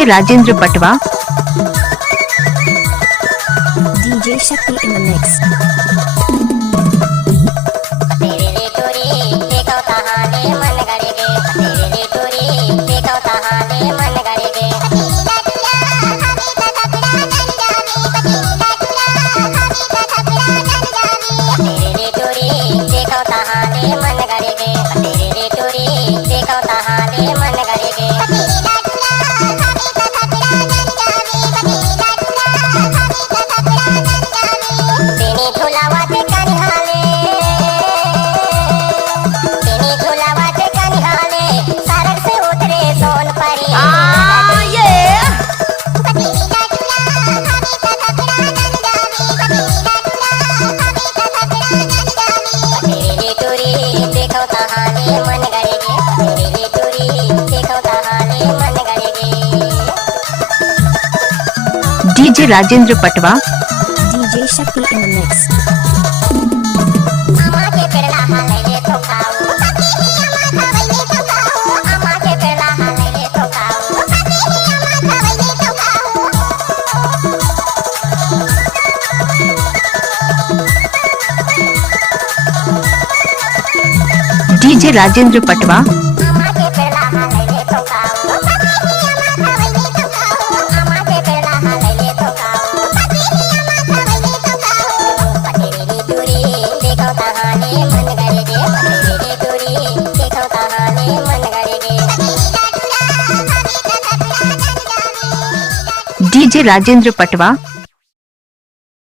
DJ Rajendra Patwa, DJ Shakti in the mix. DJ Rajendra Patwa, DJ Shakti in the mix. DJ Rajendra Patwa, DJ Rajendra Patwa,